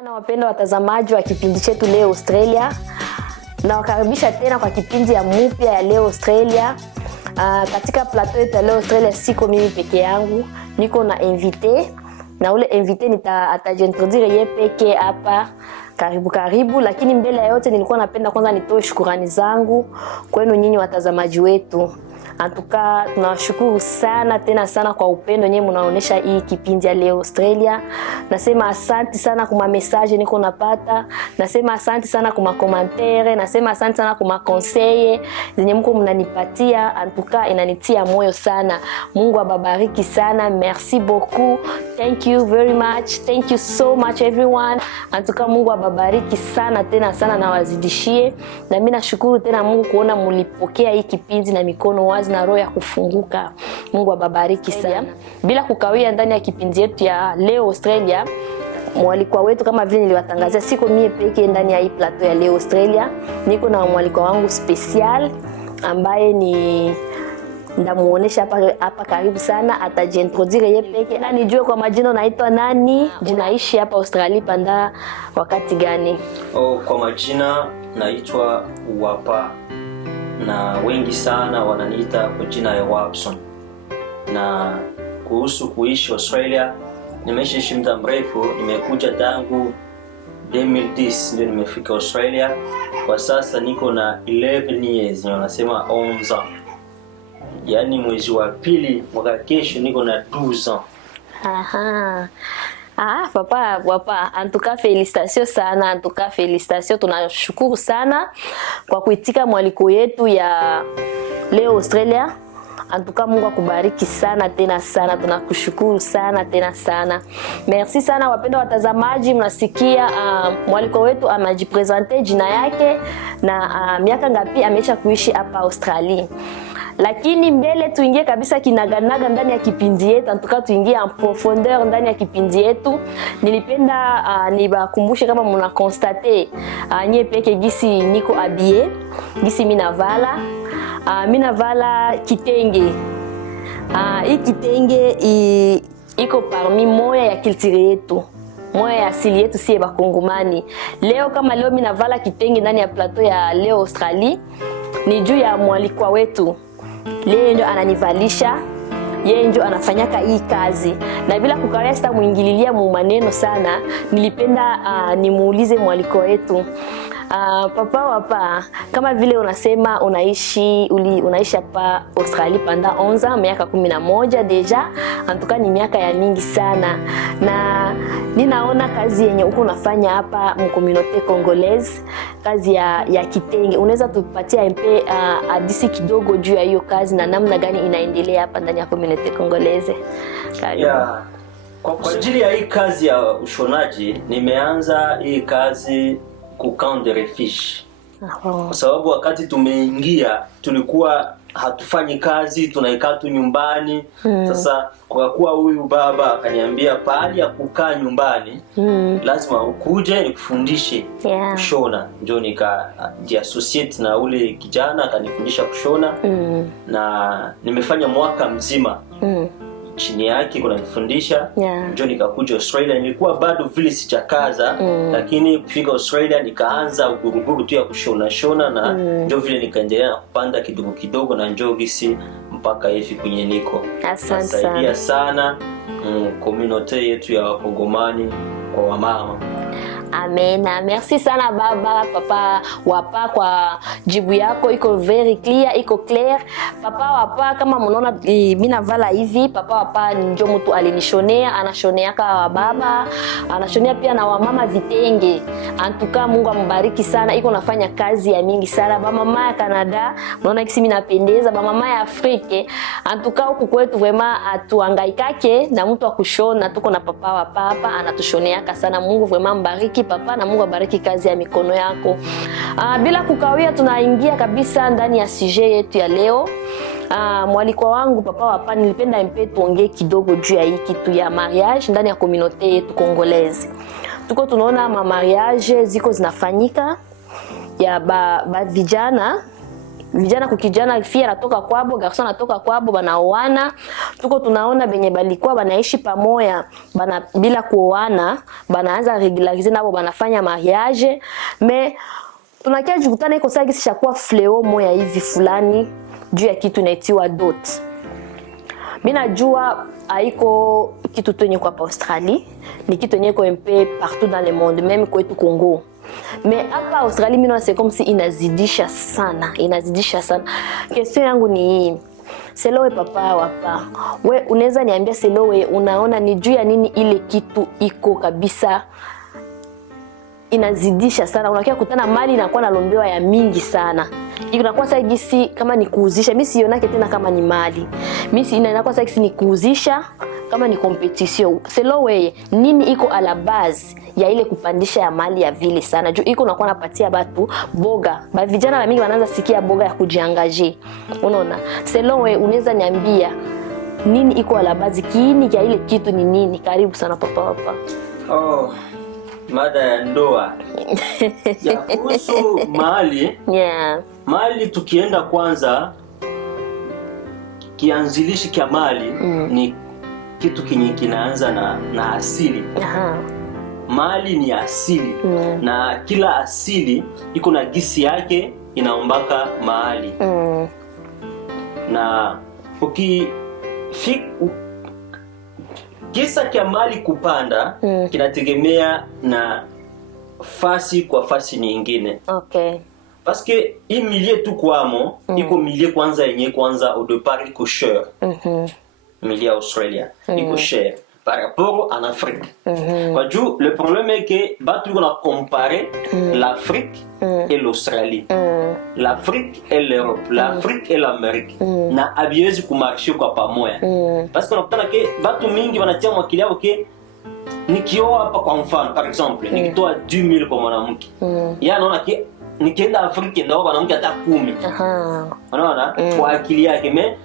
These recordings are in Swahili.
sana wapendwa watazamaji wa kipindi chetu Leo Australia. Na wakaribisha tena kwa kipindi ya mpya ya Leo Australia. Katika plateau yetu ya Leo Australia siko mimi peke yangu, niko na invité. Na ule invité atajiintroduire yeye peke hapa. Karibu, lakini mbele ya yote nilikuwa napenda kwanza nitoe shukrani zangu kwenu nyinyi watazamaji wetu. Antuka tunawashukuru sana tena sana kwa upendo nyenye mnaonesha hii kipindi ya Leo Australia. Nasema asante sana kwa message niko napata. Nasema asante sana kwa commentaire, nasema asante sana kwa conseil zenye mko mnanipatia. Antuka inanitia moyo sana. Mungu ababariki sana. Merci beaucoup. Thank you very much. Thank you so much everyone. Antuka Mungu ababariki sana tena sana na wazidishie. Na mimi nashukuru tena Mungu kuona mlipokea hii kipindi na mikono wazi na roho ya kufunguka. Mungu ababariki sana. Bila kukawia ndani ya kipindi yetu ya Leo Australia, mwalikwa wetu kama vile niliwatangazia, siko mie peke ndani ya hii plateau ya Leo Australia. Niko na mwalikwa wangu special ambaye ni ndamuonesha hapa karibu sana. Atajiintroduire yeye peke. Na nijue kwa majina naitwa nani, jinaishi hapa Australia panda wakati gani? Kwa majina naitwa Wapa. Na wengi sana wananiita kwa jina ya Watson. Na kuhusu kuishi Australia, nimeishi muda mrefu, nimekuja tangu 2010 ndio nimefika Australia. Kwa sasa niko na 11 years, wanasema 11 ans. Yaani mwezi wa pili mwaka kesho niko na 12 ans. Aha. Papa, antuka felicitation sana, antuka felicitation, tunashukuru sana kwa kuitika mwaliko yetu ya Leo Australia. Antuka Mungu akubariki sana tena sana, tunakushukuru sana tena sana. Merci sana wapendwa watazamaji, mnasikia mwaliko wetu anajipresenter jina yake na miaka ngapi amesha kuishi hapa Australia. Lakini mbele tuingie kabisa kinaganaga ndani ya kipindi yetu, antuka tuingie en profondeur ndani ya kipindi yetu. Nilipenda nibakumbushe kama mna constate nye peke gisi niko habillé, gisi mina vala kitenge. Hii kitenge iko parmi moya ya culture yetu, moya ya asili yetu sie bakongomani. Leo kama leo mina vala kitenge ndani ya plateau ya Leo Australia ni juu ya mwalikwa wetu. Yeye ndio ananivalisha, yeye ndio anafanyaka hii kazi. Na bila kukawia sita muingililia mu maneno sana, nilipenda nimuulize mwaliko wetu. Papa Wapa, kama vile unasema unaishi hapa Australia panda 11 ans, miaka 11 deja, antuka ni miaka ya mingi sana. Na ninaona kazi yenye uko unafanya hapa mcommunauté congolaise, kazi ya kitenge. Unaweza tupatia MP hadisi kidogo juu ya hiyo kazi na namna gani inaendelea hapa ndani ya communauté congolaise? Yeah. Kwa ajili ya hii kazi ya ushonaji, nimeanza hii kazi ku camp de refuge. Kwa sababu wakati tumeingia tulikuwa hatufanyi kazi, tunaikaa tu nyumbani. Sasa kwa kuwa huyu baba akaniambia pahali ya kukaa nyumbani lazima ukuje nikufundishe kushona. Ndio nikajiassociate na ule kijana akanifundisha kushona. Na nimefanya mwaka mzima chini yake kuna nifundisha. Ndio nikakuja Australia. Nilikuwa bado vile sijakaza, lakini kufika Australia nikaanza uguruguru tu ya kushona na ndio vile nikaendelea kupanda kidogo kidogo na njoo gisi mpaka hivi kwenye niko. Asante sana communauté yetu ya Wakongomani kwa wamama. Amen. Merci sana baba, Papa Wapa kwa jibu yako, iko very clear, iko clear. Papa Wapa, kama mnaona mina vala hivi, Papa Wapa ndio mtu alinishonea, anashoneaka baba, anashonea pia na wamama vitenge. Antuka Mungu ambariki sana, iko nafanya kazi ya mingi sana. Ba mama ya Canada, mnaona kisi mimi napendeza, ba mama ya Afrika. Antuka huku kwetu vraiment atuhangaikake na mtu akushona, tuko na Papa Wapa hapa anatushoneaka sana. Mungu vraiment mbariki papa na Mungu abariki kazi ya mikono yako. Bila kukawia tunaingia kabisa ndani ya sujet yetu ya leo. Mwalikwa wangu Papa Wapa, nilipenda mpe tuongee kidogo juu ya hii kitu ya mariage ndani ya communauté yetu congolaise. Tuko tunaona ma mariage ziko zinafanyika ya ba vijana vijana kukijana, fia anatoka kwabo, garson anatoka kwabo, banaoana. Tuko tunaona benye balikuwa banaishi pamoja bana bila kuoana, banaanza regulariser nabo banafanya mariage. Mais tunakia jikutana iko sasa gisi chakuwa fleo moya hivi fulani juu ya kitu inaitiwa dot. Mimi najua haiko kitu tu yenye kwa Australie, ni kitu yenye ko mpe partout dans le monde, même kwetu Congo. Mais hapa Australie mimi naona c'est comme si inazidisha sana. Question yangu ni hii. Selowe papa wapa. We unaweza niambia Selowe unaona ni juu ya nini ile kitu iko kabisa inazidisha sana? Unakia kutana mali inakuwa nalombewa ya mingi sana. Inakuwa sasa gisi kama ni kuuzisha. Mimi sionake tena kama ni mali. Mimi inakuwa sasa gisi ni kuuzisha kama ni competition. Selowe nini iko a la base ya ile kupandisha ya mali ya vile sana? Juu iko nakuwa napatia batu boga. Ba vijana wa mingi wanaanza sikia boga ya kujiangaje. Unaona? Selowe unaweza niambia nini iko a la base, kiini ya ile kitu ni nini? Karibu sana papa. Oh, mada ya ndoa. Ya kuhusu mali. Yeah. Mali tukienda kwanza, kianzilishi kia mali ni kitu kinye kinaanza na asili. Mali ni asili. Na kila asili iko na gisi yake inaombaka mahali. Na kisa kia mali kupanda kinategemea na fasi kwa fasi nyingine. Okay. Parce que hii milieu tu kwamo iko milieu kwanza yenye kwanza au départ iko cher. Milieu Australia iko cher par rapport en Afrique. Kwa juu le problème est que batu on a comparé l'Afrique et l'Australie. L'Afrique et l'Europe, l'Afrique et l'Amérique. Na abiwezi kumarcher kwa pamoja. Parce que unakutana ke batu mingi wanatia mwakili yao ke nikioa hapa kwa mfano par exemple nikitoa 10,000 kwa mwanamke. Yeye anaona ke nikienda Afrika ndio mwanamke hata 10. Unaona? Kwa akili yake me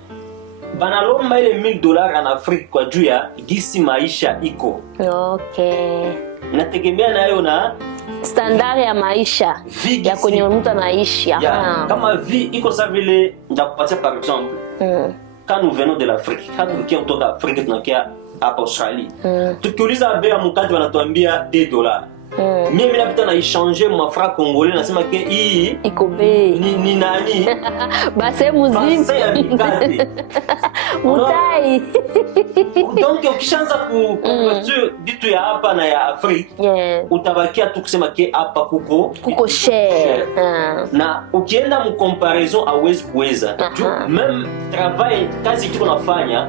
banalomba ile $1,000 en Afrique kwa juu ya gisi maisha iko. Okay. Inategemea nayo na standard ya maisha ya kwenye mtu anaishi. Kama iko sawa vile ndakupatia par exemple. Quand nous venons de l'Afrique, quand tukiwa kutoka Afrika tunakia hapa Australia. Tukiuliza bei ya mkate wanatuambia $2. Mimi napita na échanger ma franc congolais nasema ke hii iko bei ni nani base muziki mutai. Donc ukishaanza kuconvertir vitu ya hapa na ya Afrika utabakia tu kusema ke hapa kuko cher. Na ukienda mu comparaison hauwezi kuweza. Même travail kazi tuko nafanya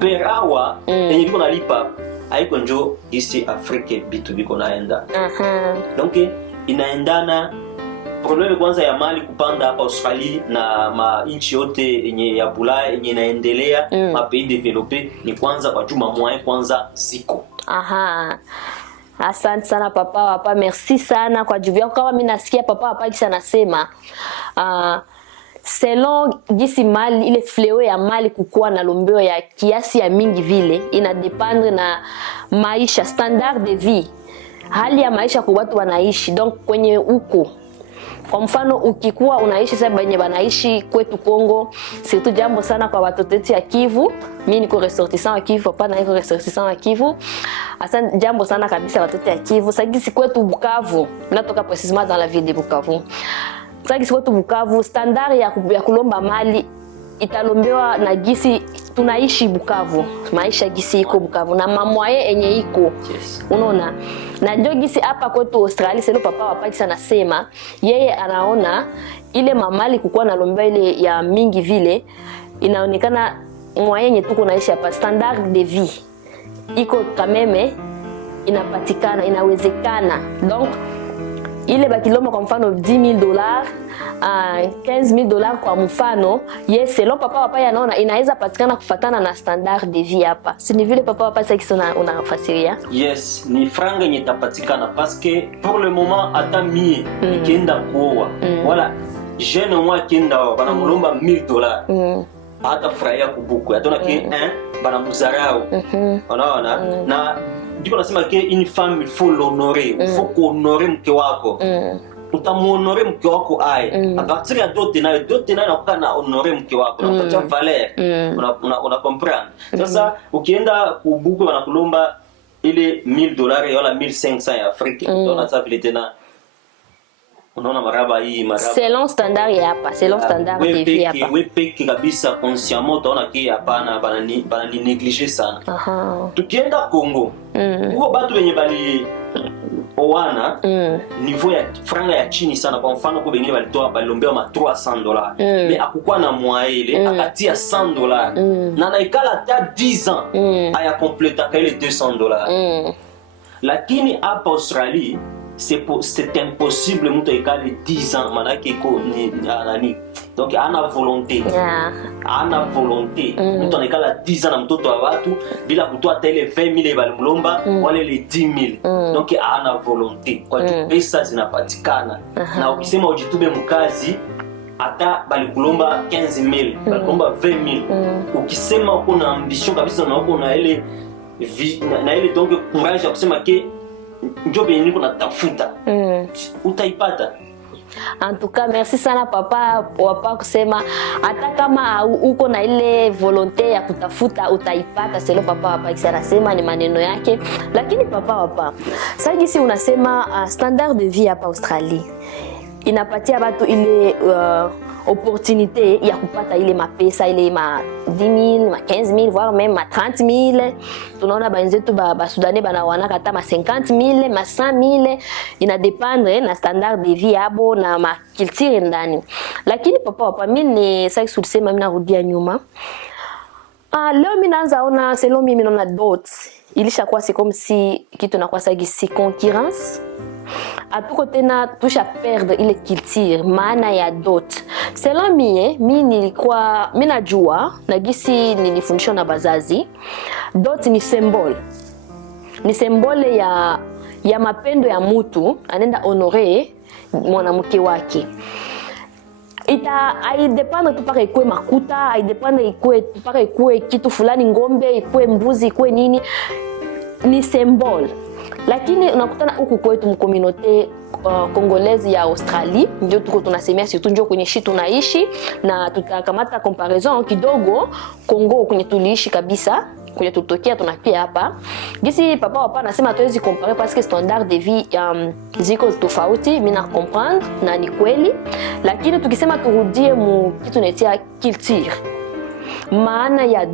per hour yenye tuko nalipa haiko njo isi Afrika bitu biko naenda. Donc inaendana. Probleme kwanza ya mali kupanda hapa Australia na mainchi yote yenye ya Bulaya yenye inaendelea ma pays développés ni kwanza kwa juma moyo kwanza ziko. Asante sana papa, merci sana kwa jibu yako. Kama mimi nasikia papa kisa nasema selon gisi mali ile fleo ya mali kukua na lombeo ya kiasi ya mingi vile ina dependre na maisha, standard de vie, hali ya maisha kwa watu wanaishi. Donc kwenye uko kwa mfano ukikuwa unaishi sasa benye banaishi kwetu Kongo, surtout jambo sana kwa watoto wetu ya Kivu. Mimi niko ressortissant wa Kivu, papa na niko ressortissant wa Kivu. Asante jambo sana kabisa watoto ya Kivu. Sasa gisi kwetu Bukavu, natoka précisément dans la ville de Bukavu. Sasa gisi kwetu Bukavu standard ya kulomba mali italombewa na gisi tunaishi Bukavu, maisha gisi iko Bukavu na mamwaye enye iko. Unaona? Na ndio gisi hapa kwetu Australia selo papa wapaki sana sema yeye anaona ile mamali kukua na lombewa ile ya mingi vile inaonekana mwaye yenye tuko naishi hapa standard de vie iko kameme inapatikana, inawezekana. Donc ile bakilomba kwa mfano $10,000 $15,000 kwa mfano, yes selon papa wapa yanaona inaweza patikana kufatana na standard de vie hapa. Si ni vile papa wapa sasa kisona unafasiria? Yes, ni franga yenye tapatikana parce que pour le moment hata mie nikienda kuoa wala jeune moi kienda bana mulomba $1,000 hata furahia kubuku atona ke bana muzarau. Unaona? Na ndiko nasema ke une femme il faut l'honorer, il faut honorer mke wako. utamuhonore mke wako aye. A partir ya dote nayo inakuwa na honore mke wako, unapatia valeur. Una comprendre. Sasa ukienda kubuku wanakulomba ile $1000 wala 1500 ya Afrika, unaona sasa vile tena unaona maraba selon standard ya hapa, selon standard de vie hapa. Wewe peke kabisa consciemment utaona ki hapana bana ni negliger sana. Tukienda Congo, huko batu wenye bali owana niveau ya franga ya chini sana. Kwa mfano kwa wengine walitoa balombewa ma $300, mais akukua na mwaile akatia $100 na naikala hata 10 ans aya completa kile $200. Lakini hapa Australie c'est impossible mtu ikale 10 ans manake iko ni nani, donc ana volonté mtu anakala 10 ans na mtoto wa watu bila kutoa tele 20,000 balimlomba wale le 10,000, donc ana volonté kwa pesa zinapatikana. Na ukisema ujitube mkazi hata balikulomba 15,000 balikulomba 20,000, ukisema uko na ambition kabisa na uko na ile donc courage ya kusema ke job yenye niko natafuta utaipata. En tout cas, merci sana papa kusema hata kama uko na ile volonte ya kutafuta utaipata. Selo papa kisa anasema ni maneno yake. Lakini papa sasa gisi unasema standard de vie hapa Australie inapatia watu ile opportunité ya kupata ile mapesa ile ma 10,000, ma 15,000, voire même ma 30,000. Tunaona benzetu ba Sudanais bana wana kata ma 50,000, ma 100,000, ina dépendre na standard de vie yabo na ma culture ndani. Lakini papa mimi sasa kusema mimi narudia nyuma. Leo mimi naanza ona selon mimi naona dot. Ilishakuwa c'est comme si kitu nakuwa si concurrence. Atuko tena tusha perdre ile culture maana ya dot. Selon mimi nilikuwa mimi najua na gisi nilifundishwa na bazazi, dot ni symbole. Ni symbole ya mapendo ya mtu anaenda honore mwanamke wake. Haidepende tu paka ikue makuta, haidepende paka ikue kitu fulani, ngombe, ikue mbuzi, ikue nini, ni symbole. Lakini unakutana huku kwetu mkomunote Congolaise ya Australie, ndio tuko tunasemea surtout ndio kwenye shi tunaishi, na tutakamata comparaison kidogo Congo kwenye tuliishi kabisa, kwenye tutokea tunapia hapa. Gisi papa anasema tuwezi comparer parce que standard de vie ziko tofauti, mimi na comprendre na ni kweli. Lakini tukisema turudie mu kitu netia culture, maana ya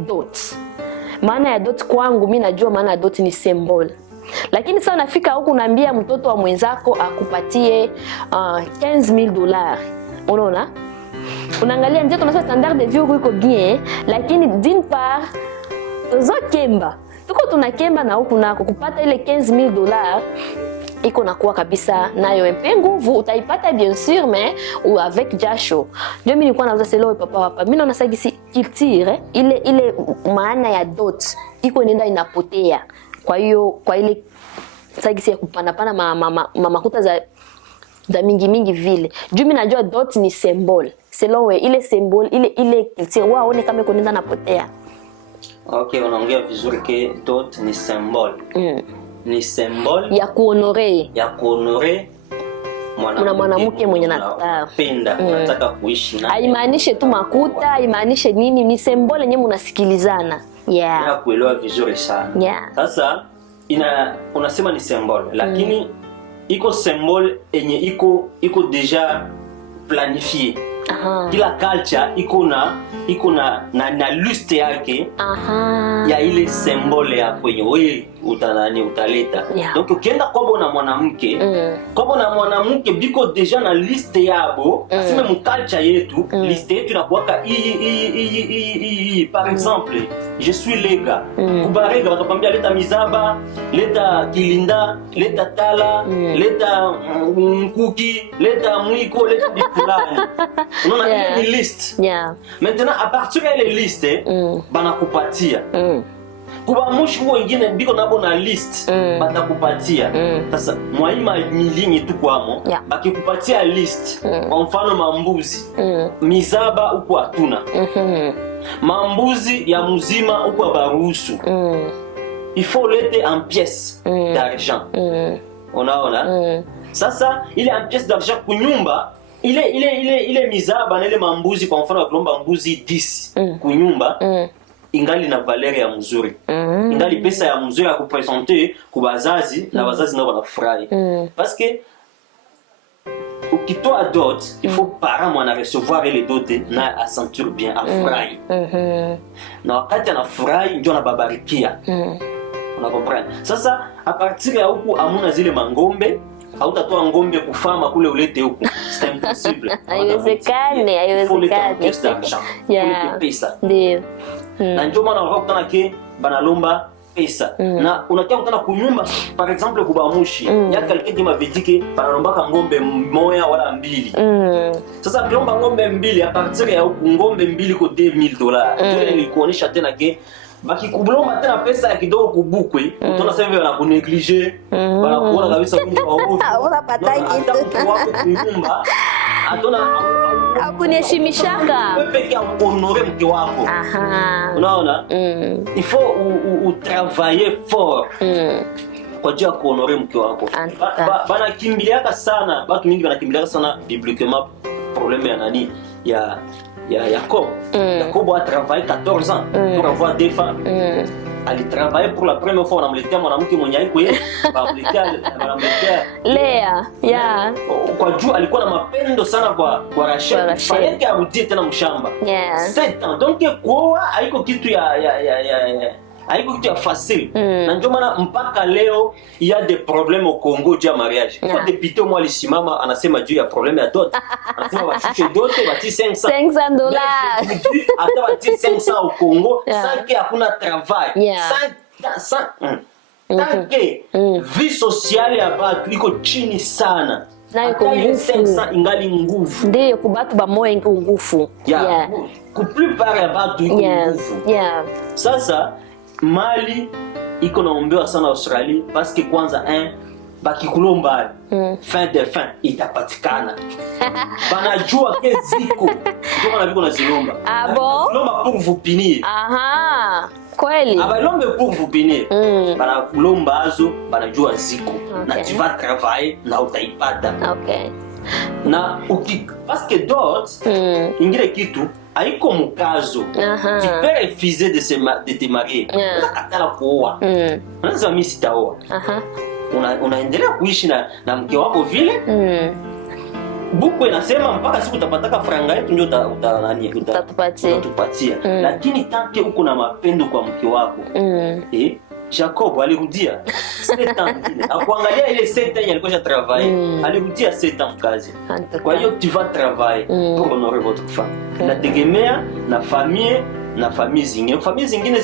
dot kwangu mimi najua maana ya dot ni symbole. Lakini sasa unafika huku unaambia mtoto wa mwenzako akupatie $15,000. Unaona? Unaangalia ndio tunasema standard de vie iko bien, lakini d'une part kemba. Tuko tunakemba na huku nako kupata ile $15,000 iko nakuwa kabisa nayo mpe nguvu, utaipata bien sûr mais ou avec jasho. Ndio mimi nilikuwa nauza selo papa. Mimi naona sasa si culture ile maana ya dot iko nenda inapotea. Kwa ile sagisi ya kupana makuta za mingi vile. Juu mimi najua dot ni symbole. Selon we ile symbole ile culture waone kama iko nenda napotea. Okay, unaongea vizuri ke dot ni symbole. Ni symbole ya kuhonore. Mwanamke mwenye anapenda, anataka kuishi naye. Haimaanishe tu makuta, haimaanishe nini, ni symbole yenyewe mnasikilizana. Ya kuelewa vizuri sana. Sasa unasema ni symbole, lakini iko symbole yenye iko deja planifié. Kila culture iko na liste yake ya ile symbole ya kwenye wewe utaleta. Donc ukienda kwa na mwanamke biko deja na liste yabo, aseme mu culture yetu, liste yetu inakuwaka par exemple, je suis lega. Kubarega watakwambia leta mizaba, leta kilinda, leta tala, leta mkuki, leta mwiko, leta bifulani. Unaona ile ni list. Maintenant à partir ya ile liste banakupatia. Kuba mushi wengine biko nabo na list batakupatia. Sasa mwaima milingi tu kwamo bakikupatia list. Kwa mfano mambuzi, mizaba huko hatuna. Mambuzi ya mzima huko baruhusu. Il faut lete en pièces d'argent. Unaona? Sasa ile pièce d'argent kunyumba ile mizaba na ile mambuzi, kwa mfano kulomba mbuzi 10 kunyumba ingali na valeur ya mzuri, ingali pesa ya mzuri ya kupresenter kwa wazazi na wazazi nao wanafurahi parce que ukitoa dot il faut parent mwana recevoir ile dote na asentir bien afurahi na wakati anafurahi ndio anababarikia unakomprendre. Sasa a partir ya huku amuna zile mangombe, hautatoa ngombe kufama kule ulete huku, c'est impossible. Haiwezekani. Yeah. Pesa. Ndio. Na ndio maana unakutana ke banalomba pesa. Na unakia kutana kunyumba par exemple kubamushi, ya quelqu'un qui m'a dit que banalomba ngombe moya wala mbili. Sasa kilomba ngombe mbili, a partir ya huku ngombe mbili ko $2000. Ndio nilikuonesha tena ke baki kublomba tena pesa ya kidogo kubukwe, utaona sasa hivi wanakuneglige, wanakuona kabisa kwamba unapata kitu wako kunyumba, atona hakuniheshimishaka wewe pekee honore mke wako. Unaona? Il faut u travailler fort kwa ajili ya kuhonore mke wako. Bana kimbiliaka sana, watu mingi wanakimbiliaka sana bibliquement problème ya nani ya Jacob. Jacob a travaillé 14 ans pour avoir des femmes. Ali travaillé pour la première fois, wanamletea mwanamke mwenye haiko yeye, wanamletea Lea. Kwa juu alikuwa na mapendo sana kwa Rachel. Fallait arudie tena mshamba. 7 ans. Donc kuoa haiko kitu haiko kitu ya facile. Na ndio maana mpaka leo il y a des problèmes au Congo juu ya mariage. Kwa député moi alisimama anasema juu ya problème ya dot. Anasema washushe dot bati $500. Hata bati 500 au Congo, sanke hakuna travail. Tanke vie sociale ya batu iko chini sana. Na iko nguvu. Ingali nguvu. Ndio kubatu ba moyo iko nguvu. Ku plupart ya batu iko nguvu. Sasa mali iko naombewa sana Australia parce que kwanza bakikulomba fin de fin itapatikana. Banajua ke ziko ndio maana biko nazilomba. Lomba pour vous punir. Kweli. Abalombe pour vous punir. Banakulomba azo banajua ziko. Na tu vas travailler na utaipata. Na parce que d'autres ingire kitu haiko mkazo. Tu peux refuser de te marier. Unakatala kuoa. Unaweza mimi sitaoa. Unaendelea kuishi na mke wako vile. Buku inasema mpaka siku utapataka franga yetu ndio utatupatia. Lakini tanke uko na mapendo kwa mke wako. Jacob alirudia 7 ans. Akuangalia ile 7 ans alikuwa travailler. Alirudia 7 ans kazi. Kwa hiyo tu vas travailler pour honorer votre femme. Nategemea na famille zingine. Famille zingine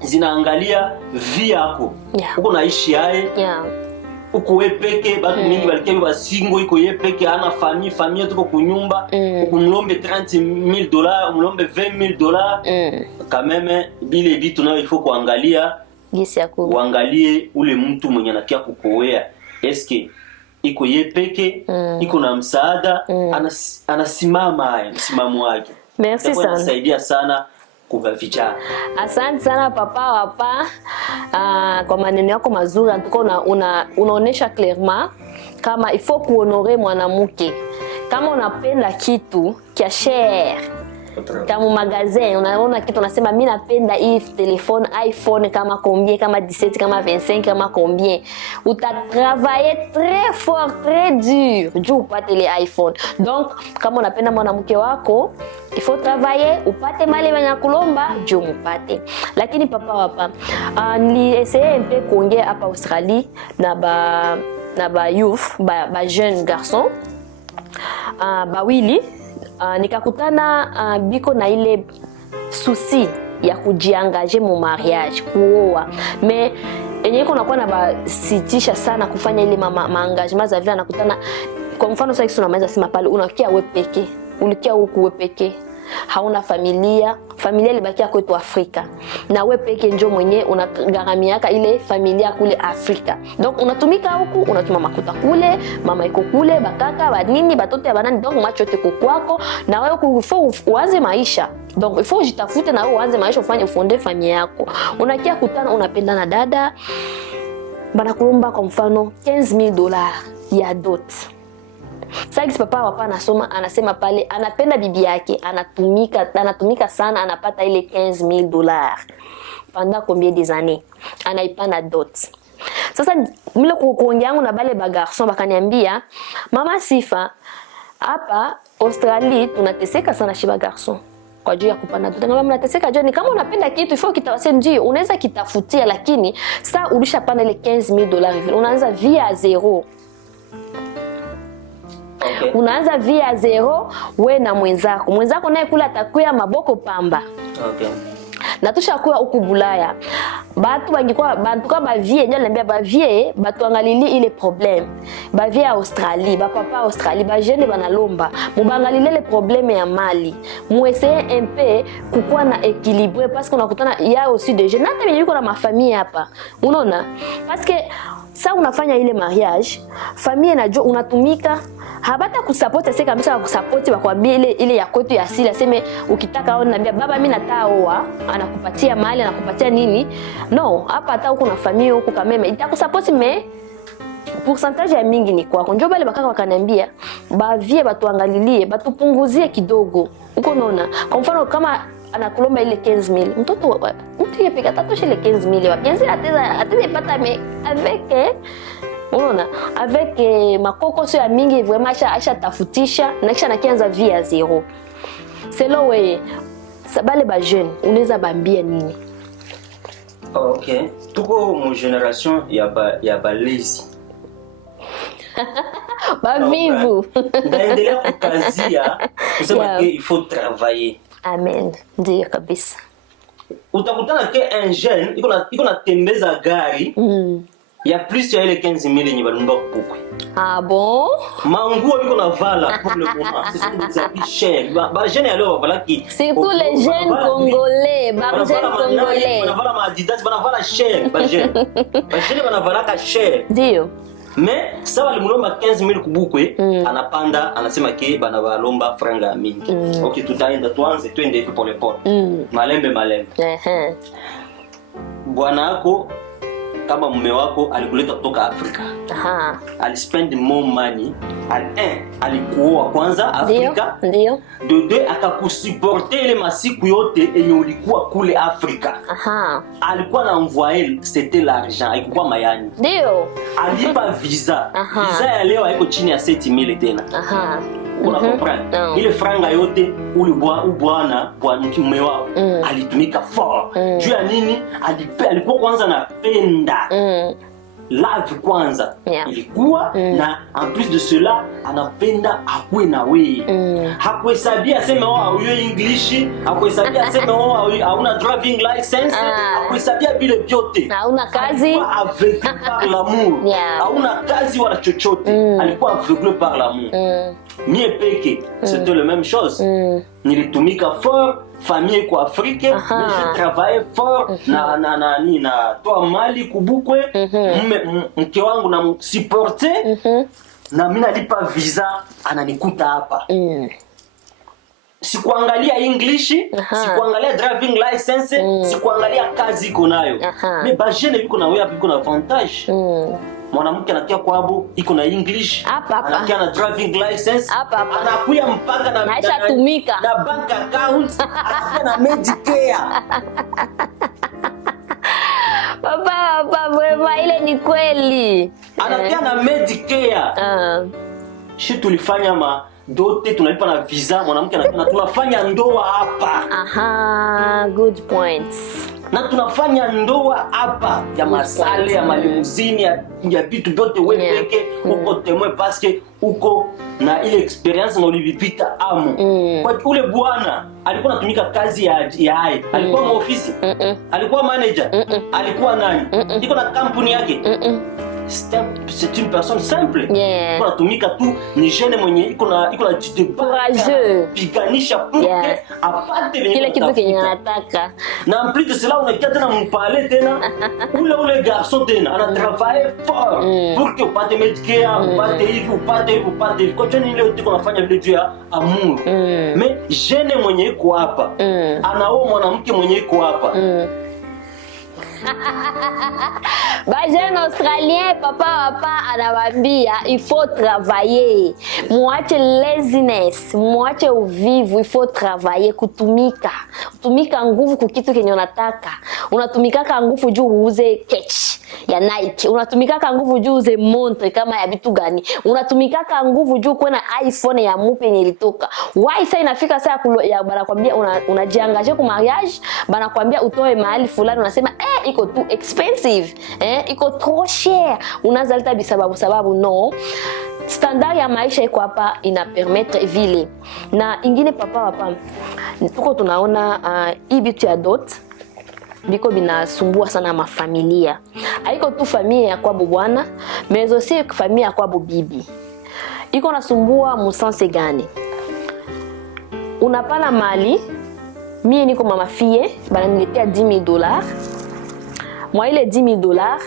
zinaangalia vie yako. Uko naishi yae. Uko wewe peke, batu mingi balikia basingo iko yeye peke, ana famille tuko kunyumba, ukumlombe $30,000, umlombe $20,000. Quand même bile bitu nayo il faut kuangalia gisi yako. Uangalie ule mtu mwenye anakia kukoea. Eske iko yeye peke, iko na msaada, anasimama msimamo wake. Merci sana. Inasaidia sana kwa vijana. Asante sana papa wapa kwa maneno yako mazuri. Unaonesha clairement kama il faut kuhonorer mwanamke. Kama unapenda kitu kia cher, kama magasin unaona kitu unasema mimi napenda hii telefone iPhone kama combien, kama 17, kama 25, kama combien, utatravailler très fort, très dur juu upate ile iPhone. Donc kama unapenda mwanamke wako il faut travailler upate mali wenye kulomba juu mpate. Lakini papa wapa niliessayer un peu kuongea hapa Australie na ba youth ba jeune garçon bawili nikakutana biko na ile souci ya kujiangaje mu mariage kuoa, mais yenye iko nakuwa na basitisha sana kufanya ile maengagement za vile. Nakutana kwa mfano sasa tunamaliza sema pale unakia wewe peke, ulikia huku wewe peke, hauna familia ilibakia kwetu Afrika, na wewe peke ndio mwenye unagharamiaka ile familia kule Afrika. Donc unatumika huku, unatuma makuta kule, mama iko kule, bakaka banini batoto ya banani, donc macho yote kwako, na wewe uanze maisha. Donc il faut ujitafute na wewe uanze maisha, ufanye ufonde familia yako. Unakia kutana unapenda na dada banakulomba kwa mfano $15,000 ya dot. Sasa papa anasema pale anapenda bibi yake, anatumika sana, anapata ile $15,000 pendant combien des années, anaipana dot. Sasa mimi kuongea yangu na bale ba garçon bakaniambia, mama Sifa, hapa Australia tunateseka sana shiba garçon kwa juu ya kupanda dot. Ngamba mnateseka juu ni kama unapenda kitu ifo kitawase ndio unaweza kitafutia, lakini sasa ulishapanda ile $15,000 hivi unaanza via zero. Okay. Unaanza via zero we na mwenzako naye kula atakuya maboko pamba. Okay. Na tushakuwa huku Bulaya. Batu bangikuwa bantu ka bavie ndio niambia bavie batu angalili ile problème. Bavie Australie, ba papa Australie, ba jeune banalomba. Mubangalile le problème ya mali. Muessayer un peu kukua na équilibre parce qu'on akutana il y a aussi des jeunes hata yuko na mafamii hapa. Unaona? Parce que ça unafanya ile mariage, famille inajua unatumika habata kusupport sasa kabisa kusupport bakwambia ile ya kwetu ya asili aseme ukitaka au niambia baba mimi nataka oa anakupatia mali anakupatia nini no hapa hata huko na familia huko kameme itakusupport me pourcentage ya mingi ni kwako. Njoo bale bakaka wakaniambia bavie batuangalilie batupunguzie kidogo uko unaona kwa mfano kama anakulomba ile 15,000 mtu yeye peka tatosha ile 15,000 wapi ataweza pata me avec unaona avec makoko sio ya mingi vraiment acha tafutisha na kisha nakianza via zero. Selo we sabale ba jeune unaweza bambia nini? Okay, tuko mu generation ya lazy. Ba vivu. Ndaendelea kukazia kusema que il faut travailler. Amen. Ndio kabisa. Utakutana ke un jeune iko na tembeza gari. Ya plus ya ile 15,000 yenye balumba kupukwe. Ah bon? Manguo biko na vala pour le moment, c'est des habits chers. Ba jeune alors voilà qui surtout les jeunes congolais, ba jeunes congolais. Bana vala ma Adidas, bana vala cher, ba jeune. Ba jeune bana vala ka cher. Ndio. Mais ça va limulomba 15,000 kubukwe, anapanda anasema ke bana balomba franga mingi. Okay, tutaenda tuanze twende hivi pole pole. Malembe. Bwana yako kama mume wako alikuleta kutoka Afrika. Aha. Alispend more money. Alikuoa kwanza Afrika. Ndio. De akakusuporter ile masiku yote yenye ulikuwa kule Afrika. Aha. Alikuwa na envoyer c'était l'argent, haikuwa mayani. Ndio. Alipa visa. Visa ya leo haiko chini ya 7,000 tena. Aha. Una comprendre? Ile franga yote ule bwana mume wako alitumika fort. Juu ya nini? Alikuwa kwanza napenda. Love kwanza ilikuwa na en plus de cela anapenda akue na wewe. Hakuhesabia sema huyo English, hakuhesabia sema hauna driving license, hakuhesabia vile vyote. Hauna kazi. Avec par l'amour. Hauna kazi wala chochote. Alikuwa aveuglé par l'amour. Mie peke, c'était la même chose. Nilitumika fort, famille kwa Afrique, mais je travaillais fort na toa mali kubukwe, mke wangu na supporter, na mimi nalipa visa ananikuta hapa. Sikuangalia English, sikuangalia driving license, sikuangalia kazi iko nayo. Mais ba jeune biko na wewe biko na avantage. Mwanamke anakia kwabo iko na English, anakia na driving license, anakuya mpaka na bank account, anakia na Medicare. Papa vraiment ile ni kweli. Anakia na Medicare. Shi tulifanya dote tunalipa na visa, mwanamke anakia tunafanya ndoa hapa. Aha, good point. Na tunafanya ndoa hapa ya masale ya malimuzini ya vitu vyote wewe peke uko temwe parce que uko na ile experience na ulivipita amo. Kwa ule bwana alikuwa anatumika kazi ya hai. Alikuwa maofisi, alikuwa manager, alikuwa nani? Iko na kampuni yake. C'est une personne simple. Kwa tumika tu ni jeune mwenye iko na courageux. Piganisha puke apate kile kitu kenye anataka. Na en plus de cela unakia tena mpale tena ule garçon tena ana travailler fort pour que upate Medicare, upate hivi. Kwa hiyo ile yote kunafanya vile juu ya amour. Mais jeune mwenye iko hapa anaoa mwanamke mwenye iko hapa. Bah jeune australien papa anawambia il faut travailler. Mwache laziness, mwache uvivu, il faut travailler, kutumika. Kutumika nguvu kwa kitu kenye unataka. Unatumika nguvu juu uuze kechi ya Nike. Unatumika nguvu juu uuze montre kama ya vitu gani. Unatumika nguvu juu kuwe na iPhone ya mupe yenye ilitoka. Why sasa inafika saa ya banakwambia unajiangaje kwa mariage, banakwambia utoe mahali fulani unasema iko too expensive, iko trop cher. Unazalita bisababu no. Standard ya maisha iko hapa ina permettre vile. Na ingine papa tuko tunaona hii bitu ya dot biko binasumbua sana mafamilia. Haiko tu familia ya kwa bwana, mais aussi familia ya kwa bibi. Iko nasumbua musanse gani? Unapana mali, mie niko mama fille, bananiletea $10,000. Moi ile $10,000,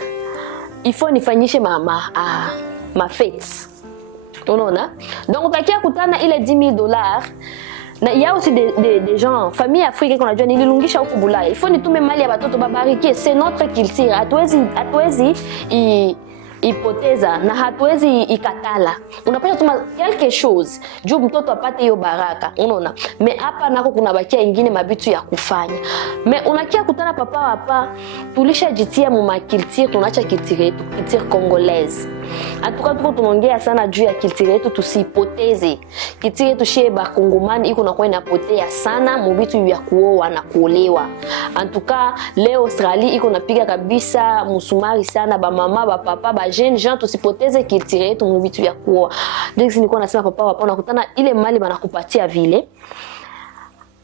il faut nifanyishe ma fête. Unaona? Donc utakia kutana ile $10,000. Na il y a aussi des gens, famille africaine qu'on a déjà nililungisha huko Bulaya. Il faut nitume mali ya watoto babariki, c'est notre culture. Hatuwezi ipoteza na hatuwezi ikatala. Unapaswa tuma quelque chose juu mtoto apate hiyo baraka. Unaona? Me hapa nako kuna bakia ingine mabitu ya kufanya. Me unakia kutana papa tulishajitia mu culture, tunaacha culture yetu, culture congolaise. Atuka tuko tunaongea sana juu ya culture yetu, tusipoteze. Culture yetu sheba Kongomani iko nakuwa inapotea sana mu bitu ya kuoa na kuolewa. Antuka leo Australia iko napiga kabisa musumari sana ba mama ba papa ba jeune gens, tusipoteze culture yetu mu bitu ya kuoa. Donc nilikuwa nasema papa unakutana ile mali banakupatia vile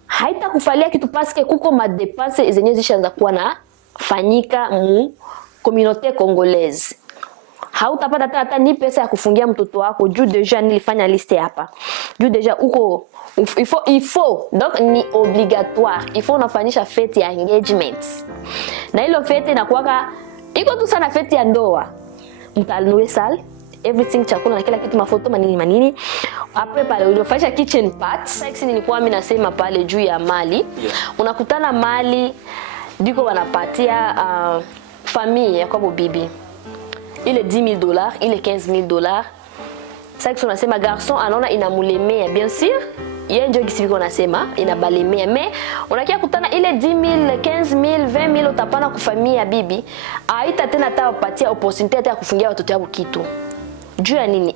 haitakufalia kitu paske kuko madepense zenye zishaanza kuwa na fanyika mu communauté congolaise. Hautapata hata ni pesa ya kufungia mtoto wako juu deja nilifanya liste hapa. Juu deja uko il faut donc ni obligatoire. Il faut unafanyisha fete ya engagement. Na hilo fete inakuwa iko tu sana fete ya ndoa. Mtanunue sal, everything chakula na kila kitu, mafoto manini. Après pale unafanya kitchen part. Sasa nilikuwa mimi nasema pale juu ya mali. Unakutana mali biko wanapatia famille ya kwa bibi. Ile $10,000, ile $15,000. Sasa tunasema garçon anaona inamulemea, bien sûr. Yeye ndio kisiviko nasema inabalemea. Mais unakia kutana ile 10,000, 15,000, 20,000 utapana kufamia ya bibi, haita tena tawapatia opportunity hata ya kufungia watoto wao kitu. Juu ya nini?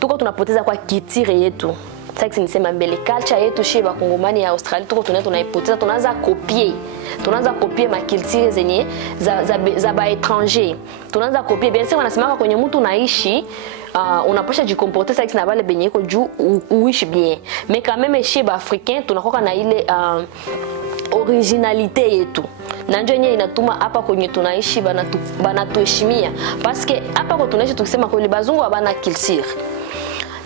Tuko tunapoteza kwa kitire yetu. Sasa nisema mbele culture yetu sheba Kongomani ya Australia tuko tunaipoteza, tunaanza copier ma culture zenye za ba étranger. Tunaanza copier, bien sûr wanasema kwenye mtu naishi unaposha jikomporter sasa na wale benye iko juu uishi bien. Mais quand même sheba africain tunakoka na ile originalité yetu. Na ndio yenyewe inatuma hapa kwenye tunaishi banatuheshimia. Parce que hapa kwa tunaishi tukisema kwa ile bazungu habana culture.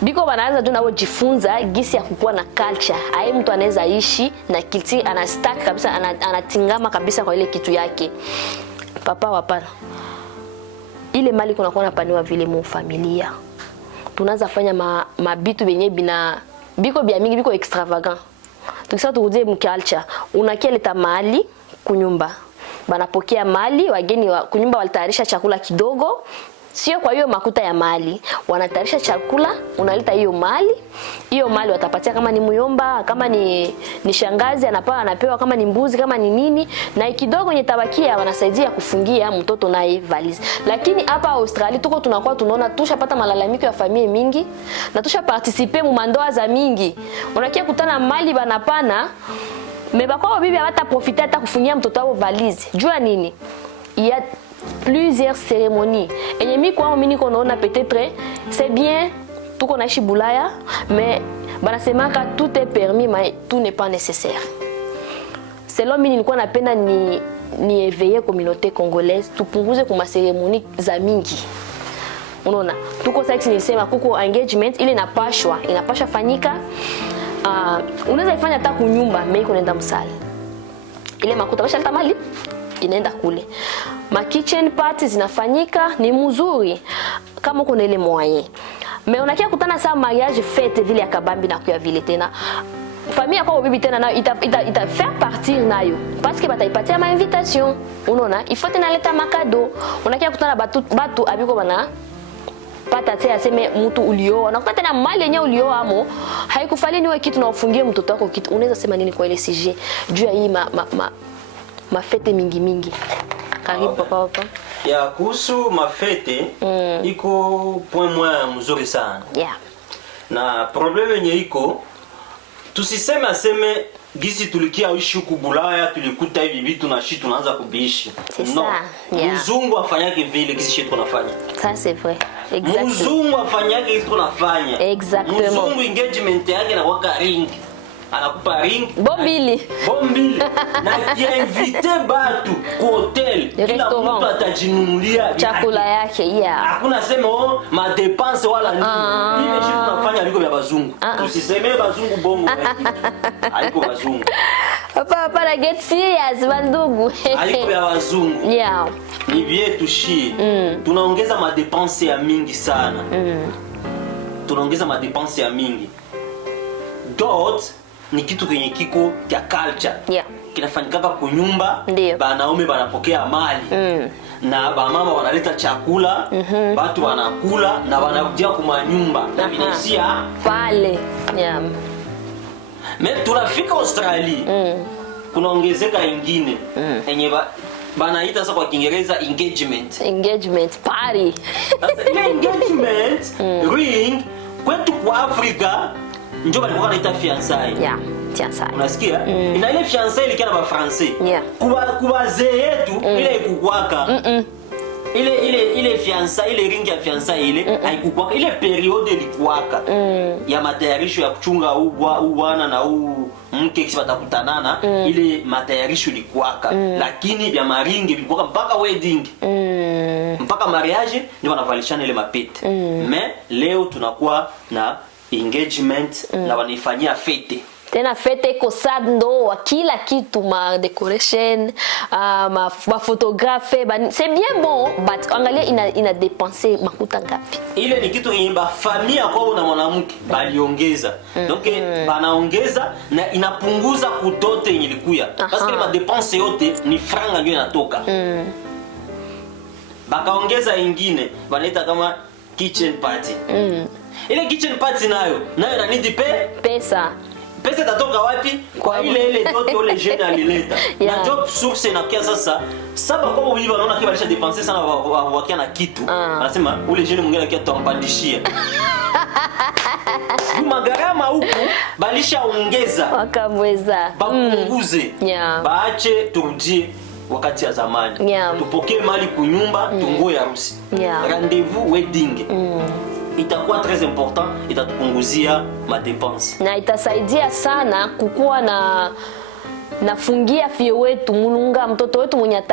Biko banaanza tu nao jifunza gisi ya kukua na culture. Aye mtu anaweza ishi na culture, ana stack kabisa, anatingama kabisa kwa ile kitu yake. Papa hapana. Ile mali kuna kuwa napaniwa vile mu familia. Tunaanza fanya mabitu benye biko bia mingi biko extravagant. Tukisema tukuje mu culture, unakieleta mali kunyumba. Banapokea mali, wageni kunyumba walitayarisha chakula kidogo. Sio kwa hiyo makuta ya mali, wanatayarisha chakula, unaleta hiyo mali watapatia kama ni muyomba, kama ni shangazi anapewa kama ni mbuzi, kama ni nini, na kidogo yenye tabakia wanasaidia kufungia mtoto naye valise. Lakini hapa Australia tuko tunakuwa tunaona tushapata malalamiko ya familia mingi na tusha participer mu mandoa za mingi. Unakia kutana mali banapana, meba kwa bibi hata profiter hata kufungia mtoto wao valise. Jua nini? Il y a plusieurs cérémonies. Et yemi kwa mimi niko naona peut-être c'est bien tuko naishi Bulaya, mais banasemaka tout est permis mais tout n'est pas nécessaire. Selon mimi nilikuwa napenda ni éveiller communauté congolaise, tupunguze kwa cérémonie za mingi. Unaona? Tuko sasa nisema kuko engagement ile inapasha fanyika. Unaweza ifanya hata kunyumba, mais iko nenda msali. Ile makuta basha tamali inaenda kule. Ma kitchen parties zinafanyika ni mzuri kama kuna ile moyen. Mais unakia kutana saa mariage fete vile ya kabambi na kuya vile tena. famille yako bibi tena nayo ita faire partir nayo parce que bataipatia ma invitation unaona il faut tena leta makado unakia kutana batu abiko bana pata tia aseme mtu ulioa na kupata na mali yenyewe ulioa amo haikufali niwe kitu na ufungie mtoto wako kitu unaweza sema nini kwa ile CG juu ya hii mafete mingi karibu papa ya kuhusu mafete iko point moya mzuri sana na probleme yenye iko tusiseme aseme gisi tulikia uishi huku Bulaya tulikuta hivi vitu na shit tunaanza kubiishi no mzungu afanyake vile gisi shit tunafanya ça c'est vrai exactement mzungu afanyake gisi tunafanya exactement mzungu engagement yake na waka ring anakupa ring bombili na kiinvite batu ku hotel kila mtu atajinunulia chakula yake hakuna sema ma dépense wala nini ile shit tunafanya liko vya bazungu tusiseme bazungu bongo haiko bazungu papa la get serious bandugu haiko vya bazungu ni vyetu shi tunaongeza ma dépense ya mingi sana tunaongeza ma dépense ya mingi dot ni kitu kenye kiko cha culture kinafanyika kwa nyumba banaume banapokea mali na bamama wanaleta chakula watu wanakula na wanakuja kwa nyumba na binafsia pale mais tunafika Australia kunaongezeka ingine yenye banaita sasa kwa Kiingereza engagement party sasa ile engagement ring kwetu kwa Afrika ndio balikuwa naita fiançailles fiançailles unasikia ina ile fiançailles ikiwa na français kuba zetu ile ikukwaka ile fiançailles ile ring ya fiançailles ile haikukwaka ile periode ilikuwaka ya matayarisho ya kuchunga bwana na mke kisi watakutanana ile matayarisho ilikuwaka lakini vya maringi vilikuwa mpaka wedding mpaka mariage ndio wanavalishana ile mapete mais leo tunakuwa na engagement na wanaifanyia fete tena fete iko sando kila kitu ma decoration ma photographe c'est bien bon but angalia ina dépenser makuta ngapi ile ni kitu yenye ba familia kwao na mwanamke baliongeza donc banaongeza na inapunguza kutote yenye ilikuya parce que ma dépense yote ni franga ndio inatoka bakaongeza ingine wanaita kama kitchen party ile kitchen party nayo na need pesa tatoka wapi kwa ile doto ile jeune alileta na job source na kia sasa saba kwa bibi wanaona kiba alisha dépenser sana wakia na kitu anasema ule jeune mwingine akia tumpandishia magarama huku balisha ongeza wakamweza bapunguze baache turudie wakati ya zamani tupokee mali kunyumba tungoe harusi rendez-vous wedding itakuwa très important itatupunguzia ma dépense na itasaidia sana kukuwa nafungia fie wetu mulunga mtoto wetu mwenye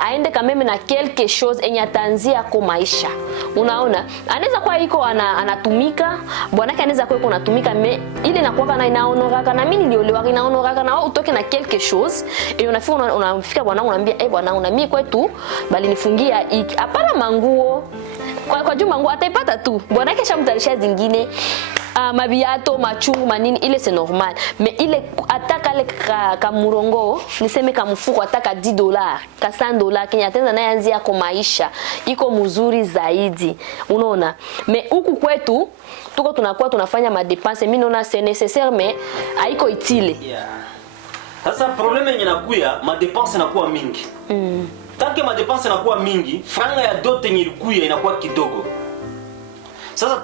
aende kameme na quelque chose enye atanzia kwa maisha unaona anaweza kuwa iko anatumika bwanake anaweza kuwa iko anatumika me ile inakuwa na inaonoraka na mimi niliolewa inaonoraka na wewe utoke na quelque chose et unafika unafika bwanangu unamwambia bwanangu na mimi kwetu bali nifungia hapana manguo kwa juma nguo ataipata tu bwanake shamtalisha zingine mabiato machungu manini ile c'est normal mais ile ataka le kamurongo niseme kamfuko ataka $10 ka $100 Kenya tena naanzia kwa maisha iko mzuri zaidi unaona mais huku kwetu tuko tunakuwa tunafanya madepense mimi naona c'est nécessaire mais haiko itile sasa problème yenye nakuya madepense nakuwa mingi tanke madepense nakuwa mingi franga ya dote yenye ilikuya inakuwa kidogo sasa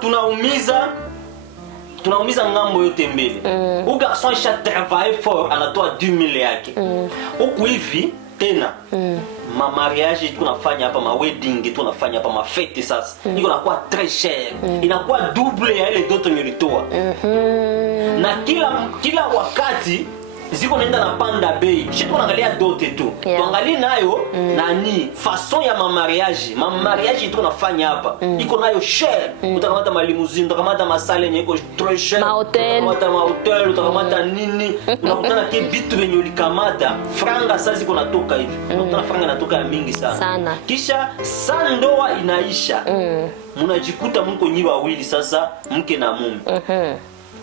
tunaumiza ngambo yote mbele u garçon isha travaille fort anatoa 2000 yake huku hivi tena ma mariage tunafanya hapa ma wedding tunafanya hapa ma fete sasa iko nakuwa très cher inakuwa double ya ile dote nilitoa na kila wakati ziko naenda na panda bei shiko naangalia dote tu tuangalie nayo nani façon ya mariage tunafanya hapa iko nayo cher utakamata malimusine utakamata masale yenye iko très cher utakamata hotel utakamata nini unakutana ke vitu venye ulikamata franga sasa ziko natoka hivi unakutana franga natoka ya mingi sana kisha sandoa inaisha mnajikuta mko nyi wawili sasa mke na mume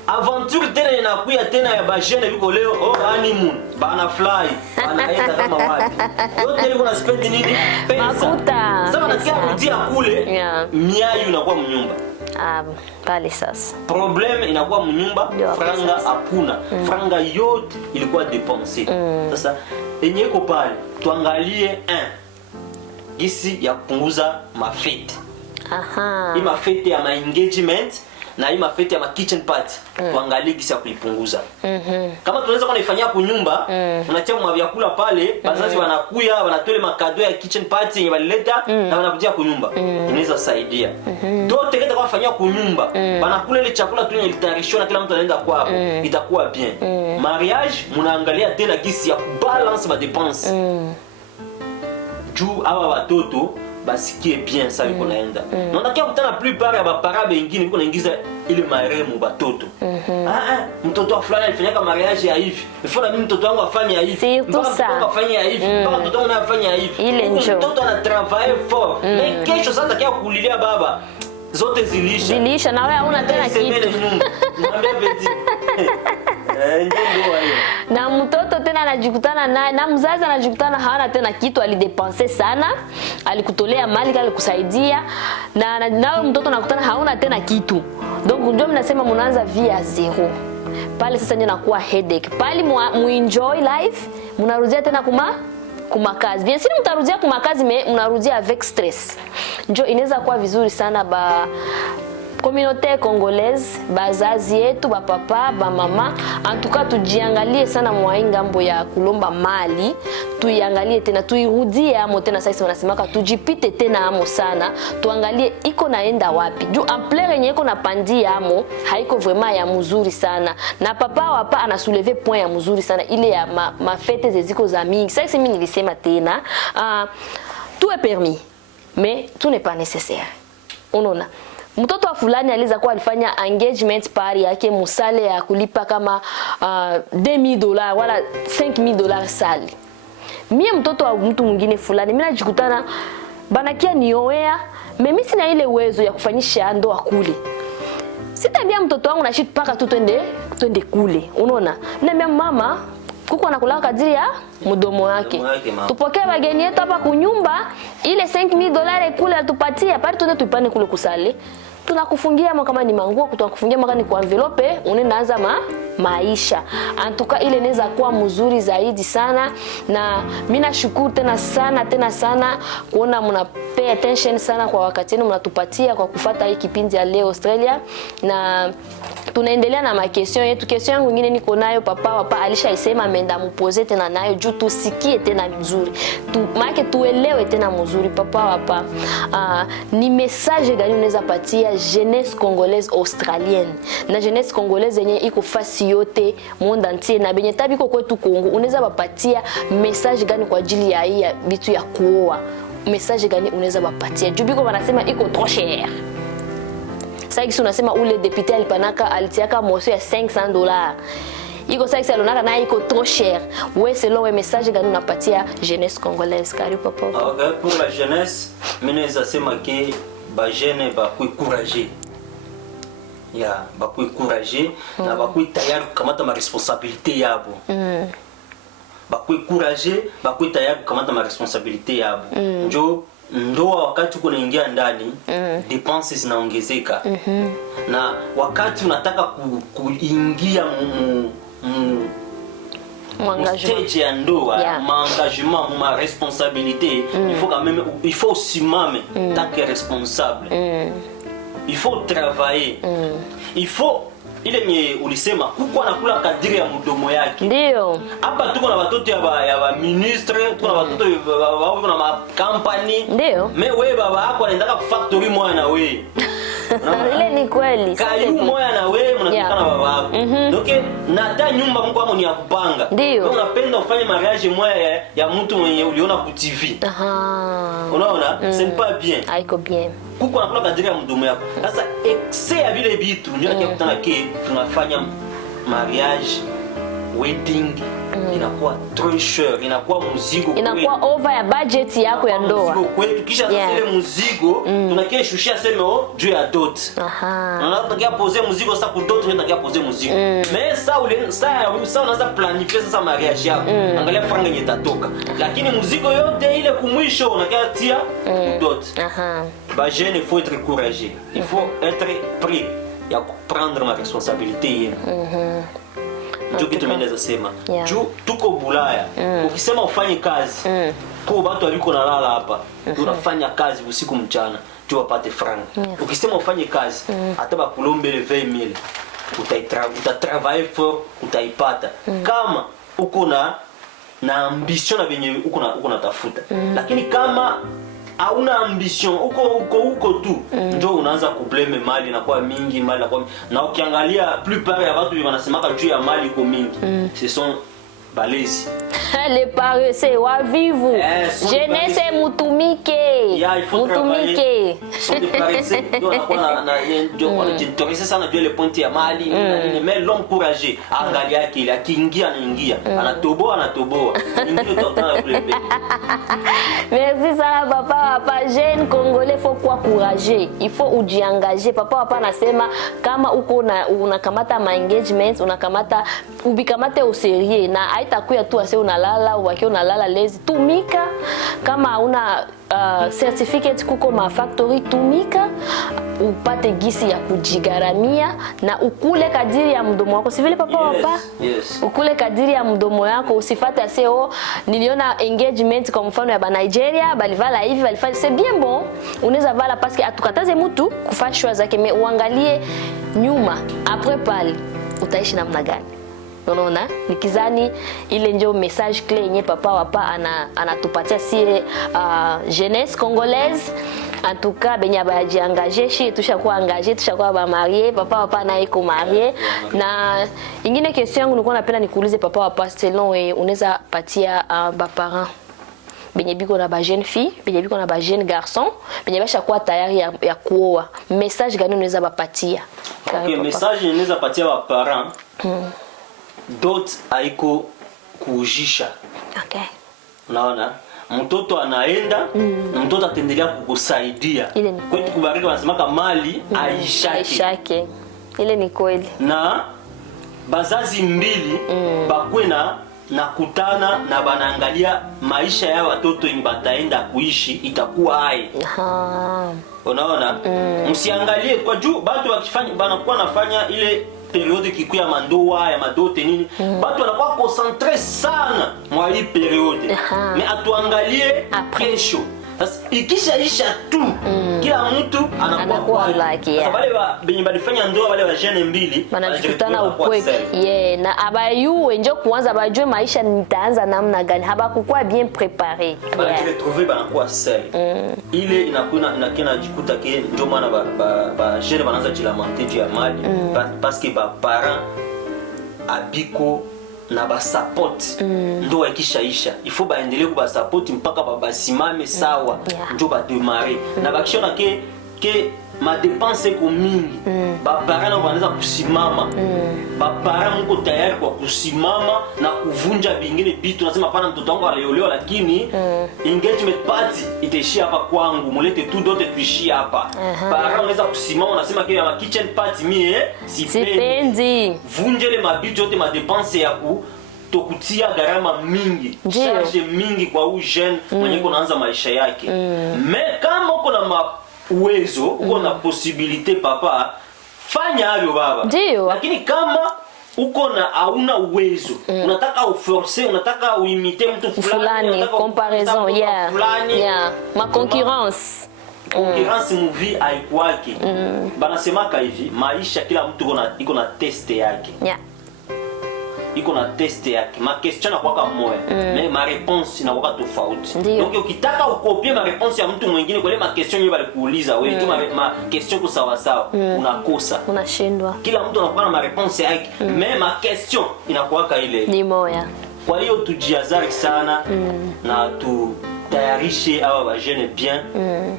aventure tena inakuya tena ya bajene biko leo honeymoon bana fly banaenda kama wapi yote liko na spend nini pesa sasa nakia kutia kule miayu inakuwa mnyumba pale sasa problem inakuwa mnyumba franga hakuna franga yote ilikuwa dépenser sasa yenye iko pale tuangalie gisi ya kupunguza mafete hii mafete ya engagement na hii mafete ya kitchen party tuangalie gisi ya kuipunguza kama tunaweza kuifanyia kunyumba unatia mwa vyakula pale bazazi wanakuya wanatole makado ya kitchen party yenye walileta na wanakuja kunyumba inaweza saidia dote kete kwa fanyia kunyumba banakula ile chakula tu yenye litayarishwa na kila mtu anaenda kwao itakuwa bien mariage mnaangalia tena gisi ya balance ma dépenses juu hawa watoto basikie bien ça biko naenda na unakia kutana plupart ya bapara bengine biko naingiza ile maremu batoto mtoto wa fulani alifanyaka mariage ya hivi ifona mimi mtoto wangu afanye hivi mpaka afanye hivi mpaka mtoto wangu afanye hivi mtoto ana travailler fort na kesho sasa takia kulilia baba zote zilisha na wewe hauna tena kitu niambia beti na mtoto tena anajikutana naye na mzazi anajikutana hana tena kitu alidepenser sana alikutolea mali alikusaidia na nawe mtoto anakutana hauna tena kitu donc ndio mnasema mnaanza via zero pale sasa ndio nakuwa headache pale mu enjoy life mnarudia tena kuma kazi bien sûr mtarudia kuma kazi mais mnarudia avec stress ndio inaweza kuwa vizuri sana ba communauté congolaise bazazi yetu ba papa ba mama en tout cas tujiangalie sana mwaingambo ya kulomba mali tuiangalie tena tuirudie amo tena sasa wanasemaka tujipite tena amo sana tuangalie iko naenda wapi juu ampleur yenye iko napandia amo haiko vraiment ya mzuri sana na papa wapa ana soulever point ya mzuri sana ile ya mafete zeziko za mingi sasa mimi nilisema tena tout est permis mais tout n'est pas nécessaire unaona mtoto wa fulani aliza kuwa alifanya engagement party yake musale ya kulipa kama $2,000 wala $5,000 sali. Mie mtoto wa mtu mwingine fulani mimi najikutana banakia nioea mimi sina ile uwezo ya kufanyisha ndoa kule. Sitaambia mtoto wangu na shit paka tu twende kule. Unaona? Niambia mama kuko anakula kadiri ya mdomo wake. Tupokee wageni yetu hapa kunyumba ile $5,000 kule atupatia pale tuende tuipane kule kusali. Tunakufungia kama ni manguo tutakufungia kama ni kwa envelope unaenda anza maisha. Antuka ile inaweza kuwa mzuri zaidi sana na mimi nashukuru tena sana kuona mna pay attention sana kwa wakati wenu mnatupatia kwa kufuata hii kipindi ya leo Australia na tunaendelea na makestion yetu. Kestion yangu nyingine niko nayo papa wapa alishaisema ameenda mpoze tena nayo juu tusikie tena mzuri. Maana tuelewe tena mzuri papa wapa. Ni message gani unaweza patia jeunesse congolaise australienne? Na jeunesse congolaise yenye iko fasi yote monde entier na benye tabiko kwetu Kongo. Unaweza bapatia message gani kwa ajili ya hii vitu ya kuoa? Message gani unaweza bapatia? Juu biko wanasema iko trop cher. Sasa unasema ule député alipanaka alitiaka motion ya $500. Iko sasa alionaka na iko trop cher. Wewe selon we message gani unapatia jeunesse congolaise karibu papa? Okay, pour la jeunesse, mimi naweza sema que ba jeune ba kuencourager. Ba kuencourager na ba tayari kukamata ma responsabilité yabo. Ba kuencourager, ba tayari kukamata ma responsabilité yabo. Njo ndoa wakati uko naingia ndani dépenses zinaongezeka na wakati unataka kuingia stage ya ndoa engagement ma responsabilité il faut simame tant que responsable il faut travailler il faut ile nye ulisema kuko anakula kadiri ya mdomo yake. Ndio. Hapa tuko na watoto ya ba ministre, tuko na watoto wao na ma company. Ndio. Wewe baba yako anaendaka ku factory moja na wewe. Ile ni kweli. Kali moja na wewe mnakutana na baba yako. Donc na hata nyumba mko hapo ni ya kupanga. Ndio. Unapenda ufanye mariage moja ya mtu mwenye uliona ku TV. Unaona? C'est pas bien. Haiko bien. Kuko anakula kadiri ya mdomo yako. Sasa excès ya vile vitu ndio yakutana ke tunafanya mariage wedding inakuwa treasure, inakuwa mzigo, inakuwa over ya budget yako ya ndoa. Mzigo kwetu, kisha sasa ile mzigo tunakia shushia sema juu ya dot. Na tunakia poser mzigo sasa ku dot, tunakia poser mzigo. Mais ça unaanza planifier sasa mariage yako. Angalia franga yenye itatoka. Lakini mzigo yote ile kumwisho unakia tia dot. Ba jeune, il faut être courageux. Il faut être prêt ya prendre ma responsabilité yenu. Ndio kitu mimi naweza sema. Juu tuko Bulaya. Ukisema ufanye kazi, kwa watu waliko nalala hapa, tunafanya kazi usiku mchana, juu wapate franga. Ukisema ufanye kazi, hata bakulombe le 20000, utatravailler fort, utaipata. Kama uko na ambition na venye uko natafuta. Lakini kama hauna ambition uko tu, ndio unaanza kublame mali na kwa mingi, mali na kwa, na ukiangalia plupart ya watu wanasemaka juu ya mali iko mingi, ce sont balezi. Les paresseux wavivu, jeunesse mutumike, mutumike. Sont des paresseux, ndio anakuwa ndio wanajitorisha sana juu ile pointi ya mali. Mais l'homme courageux angalia yake ile, akiingia anaingia, anatoboa ingine tokana kule mbele. Merci sana papa jeune congolais, faut quoi courageux, il faut ujiengager. Papa anasema kama uko unakamata ma engagement, unakamata ubikamate au sérieux, na haitakuwa tu ase unalala ubaki unalala lezi. Tumika kama una certificate kuko ma factory, tumika upate gisi ya kujigaramia na ukule kadiri ya mdomo wako. Si vile papa ukule kadiri ya mdomo yako, usifate ase niliona engagement kwa mfano ya ba Nigeria balivala hivi balifanya, c'est bien bon, unaweza vala parce que atukataze mtu kufanya choix zake, mais uangalie nyuma après pale utaishi namna gani. Unaona, nikizani ile ndio message clé yenye papa anatupatia si jeunesse congolaise. En tout cas benya baji engagé, shi tushakuwa engagé, tushakuwa ba marié, papa na iko marié. Na ingine question yangu nilikuwa napenda nikuulize papa selon unaweza patia ba parents benye biko na ba jeune fille, benye biko na ba jeune garçon, benye bashakuwa tayari ya kuoa, message gani unaweza bapatia? Okay, message unaweza patia ba parents dot haiko kujisha. Okay. Unaona? Mtoto anaenda, mtoto ataendelea kukusaidia. Kwetu kubariki wanasemaka mali aishake. Ile ni kweli. Na bazazi mbili bakwe na kutana na banaangalia maisha ya watoto yenye bataenda kuishi itakuwa hai. Unaona? Msiangalie kwa juu batu wakifanya banakuwa nafanya ile periode kikuya mandoa ya madote nini, batu wanakuwa concentré sana mwa hii periode. Mais atuangalie kesho. Sasa ikishaisha tu kila mtu anakuwa like wale benye balifanya ndoa, wale wa jeune mbili wanajikutana upweke. Na abayue njo kuanza bajue maisha nitaanza namna gani, habakukuwa bien préparé. Retrouver banakuwa seul. Ile inakina jikuta ke ndio maana ba jeune banaanza jilamenter juu ya mali parce que ba parents abiko na ba support ndo ikishaisha, il faut baendelee kuba support mpaka basimame sawa, ndio ba démarrer na bakishona ke ma dépense ko mingi, ba parents na wanaweza kusimama, ba parents mko tayari kwa kusimama na kuvunja vingine vitu. Nasema pana mtoto wangu aliolewa, lakini engagement party itaishia hapa kwangu, mulete tu dote tuishia hapa. Parents wanaweza kusimama, nasema ke ya kitchen party mie sipendi, vunje le mabitu yote, ma dépense ya tokutia gharama mingi, charge mingi kwa huyu jeune mwenye kunaanza maisha yake. Mais kama uko na uwezo, uko na possibilité papa, fanya hayo baba. Lakini kama uko na hauna uwezo, unataka uforcer, unataka uimite mtu fulani, comparaison, ma concurrence. Concurrence muvi haikuwake. Banasemaka hivi, maisha kila mtu iko na test yake. Iko na test yake. Ma question na kwaka moya, mais ma réponse na kwaka tofauti. Donc ukitaka ukopier ma réponse ya mtu mwingine kwa ile ma question yeye balikuuliza wewe tu ma question kwa sawa sawa, unakosa, unashindwa. Kila mtu anakuwa na ma réponse yake, mais ma question inakuwaka ile ni moya. Kwa hiyo tujiazari sana na tayarishe hawa ba jeune bien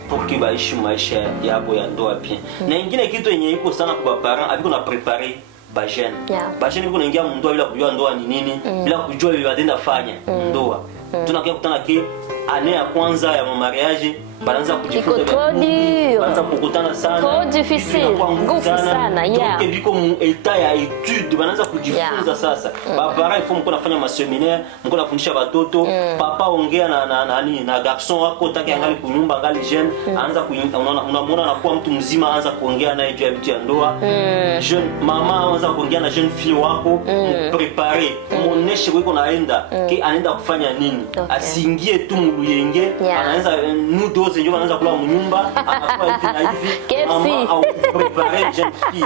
pour que baishi maisha yabo ya ndoa bien. Na ingine kitu yenye iko sana kwa parents abiko na préparer bajene. Yeah. Bajene biko naingia mundoa bila kujua ndoa ni nini, bila kujua ile batenda fanya ndoa. Tunakia kutana ke ane ya kwanza ya mariage banaanza kujifunza, banaanza kukutana sana, trop difficile, ngufu sana, yeah. Donc biko mu etat ya étude banaanza kujifunza sasa. Baba ifo mko nafanya maseminaire, mko nafundisha watoto, papa ongea na garçon wako taki angali kunyumba angali jeune, anaanza unamwona anakuwa mtu mzima, anaanza kuongea naye juu ya vitu ya ndoa. Jeune mama anaanza kuongea na jeune fille wako, préparer, muoneshe kwa naenda, ke anaenda kufanya nini, asiingie tu muluyenge, anaanza nudo zenyewe anaanza kula mnyumba, anakuwa hivi na hivi, mama au préparer jeune fille,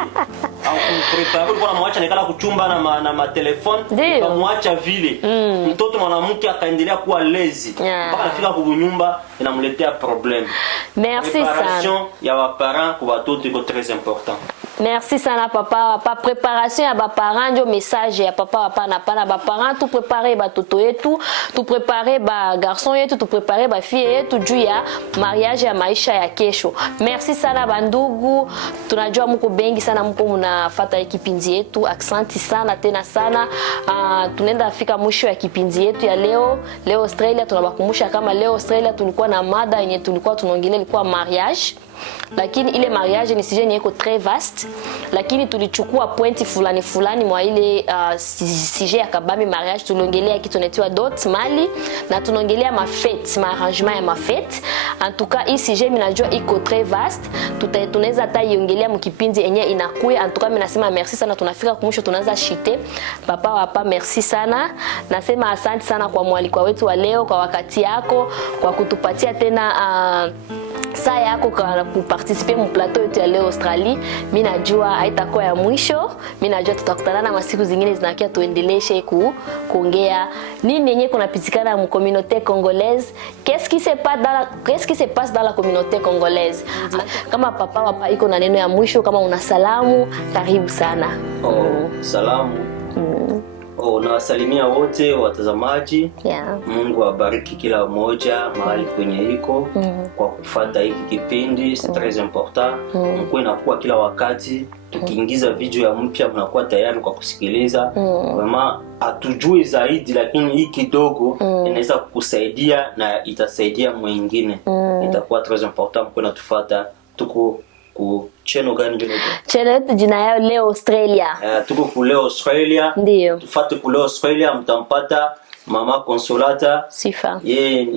au préparer kwa mwacha nikala kuchumba na ma telefone, kumwacha vile mtoto mwanamke akaendelea kuwa lazy mpaka anafika kwa nyumba inamletea problem. Merci sana. Préparation ya wa parents kwa watoto iko très important. Merci sana papa. Pa préparation ya ba parents ndio message ya papa hapana pana ba parents tu préparer ba toto yetu, tu préparer ba garçon yetu, tu préparer ba fille yetu juu ya mariage ya maisha ya kesho. Merci sana bandugu. Tunajua mko bengi sana, mko mnafuata kipindi yetu. Asante sana tena sana. Tunaenda fika mwisho ya kipindi yetu ya leo Australia. Tunabakumbusha kama leo Australia tulikuwa na mada yenye tulikuwa tunaongelea ilikuwa mariage. Lakini ile mariage ni sujet iko très vaste, lakini tulichukua pointi fulani mwa ile sujet ya kabambi mariage. Tuliongelea kitu inaitwa dot mali na tunaongelea mafete, arrangement ya mafete. En tout cas hii sujet mimi najua iko très vaste, tunaweza hata iongelea mkipindi yenye inakuya. En tout cas mimi nasema merci sana, tunafika kumwisho, tunaanza shite papa merci sana. Nasema asante sana kwa mwaliko wetu wa leo, kwa wakati yako, kwa kutupatia tena saa yako kwa kuparticiper mu plateau yetu ya leo Australie. Mimi najua haitakuwa ya mwisho, mimi najua tutakutana na masiku zingine zinakia, tuendeleshe kuongea nini yenye kunapitikana mu communauté congolaise, qu'est-ce qui se passe dans la communauté congolaise. Kama papa iko na neno ya mwisho, kama una salamu, karibu sana. Salamu. Nawasalimia wote watazamaji. Mungu awabariki kila mmoja mahali kwenye iko kwa kufuata hiki kipindi, c'est très important. Mko inakuwa kila wakati tukiingiza video ya mpya mnakuwa tayari kwa kusikiliza. Kama hatujui zaidi, lakini hii kidogo inaweza kukusaidia na itasaidia mwingine. Itakuwa très important mko natufuata. Tuko ku channel gani ndio? Channel yetu jina yao Leo Australia. Tuko ku Leo Australia. Ndio. Tufuate ku Leo Australia, mtampata Mama Consolata. Sifa.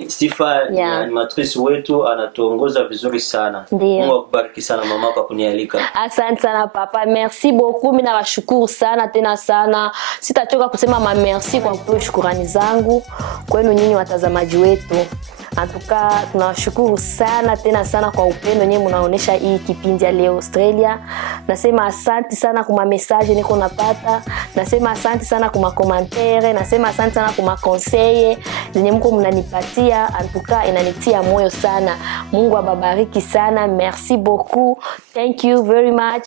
Sifa ni animatrice wetu, anatuongoza vizuri sana. Mungu akubariki sana mama kwa kunialika. Asante sana papa. Merci beaucoup. Mimi nawashukuru sana tena sana. Sitachoka kusema merci kwa kutoa shukrani zangu kwenu nyinyi watazamaji wetu. Antuka tunawashukuru sana tena sana kwa upendo nyinyi mnaonesha hii kipindi ya Leo Australia. Nasema asante sana kwa message niko napata. Nasema asante sana kwa commentaire, nasema asante sana kwa conseil zenye mko mnanipatia. Antuka inanitia moyo sana. Mungu awabariki sana. Merci beaucoup. Thank you very much.